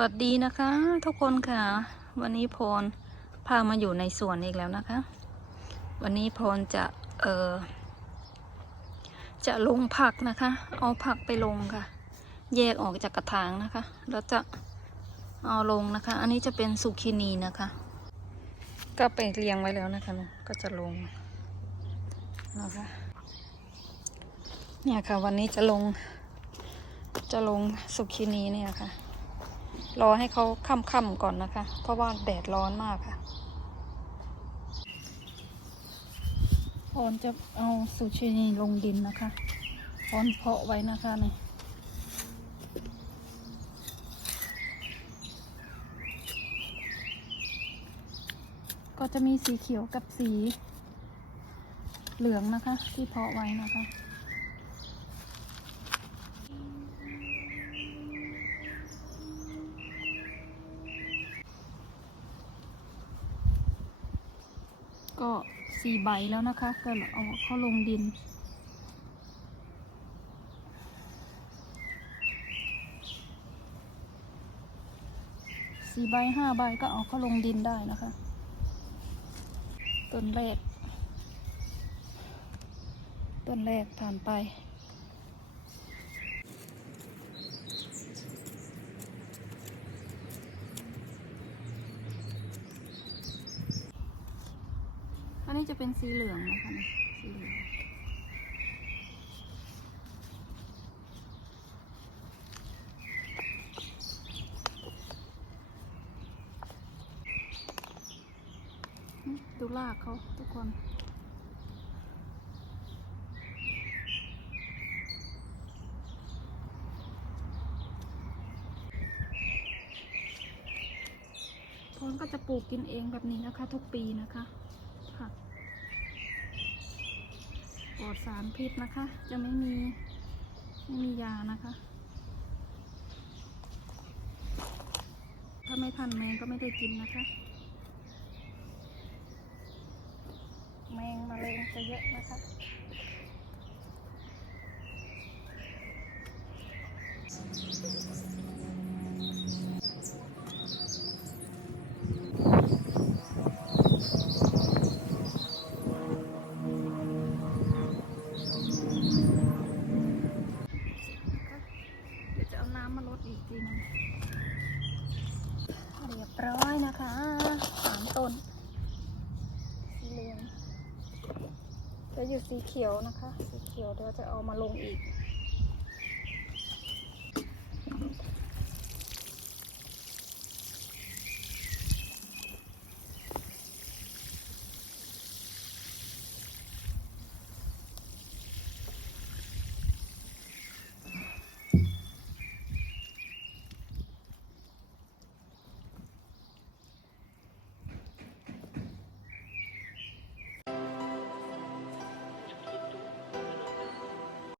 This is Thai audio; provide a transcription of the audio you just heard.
วัสดีนะคะ ทุกคนค่ะ วันนี้พรพามาอยู่ในสวนอีกแล้วนะคะ วันนี้พรจะเออจะลงผักนะคะ เอาผักไปลงค่ะ แยกออกจากกระถางนะคะ แล้วจะเอาลงนะคะ อันนี้จะเป็นสุกินีนะคะ ก็ไปเรียงไว้แล้วนะคะก็จะลงนะคะเนี่ยค่ะ วันนี้จะลงจะลงสุกินีเนี่ยค่ะ รอให้เขาค่ำๆก่อนนะคะ เพราะว่าแดดร้อนมากค่ะพรจะเอาสุชินีลงดินนะคะพรเพาะไว้นะคะนี่ก็จะมีสีเขียวกับสีเหลืองนะคะ ที่เพาะไว้นะคะ ก็สี่ใบแล้วนะคะก็เอาเข้าลงดิน สี่ใบห้าใบก็เอาเข้าลงดินได้นะคะ ต้นแรก ต้นแรกผ่านไป นนี้จะเป็นสีเหลืองนะคะสีเหลืองดูรากเขาทุกคนพนก็จะปลูกกินเองแบบนี้นะคะ ทุกปีนะคะผัก ปลอ ดสารพิษนะคะ จะไม่มีไม่มียานะคะ ถ้าไม่ทันแมงก็ไม่ได้กินนะคะ แมงมาเลงจะเยอะนะคะ ร้อยนะคะสามต้น สีเหลืองจะอยู่สีเขียวนะคะ สีเขียวเดี๋ยวจะเอามาลงอีก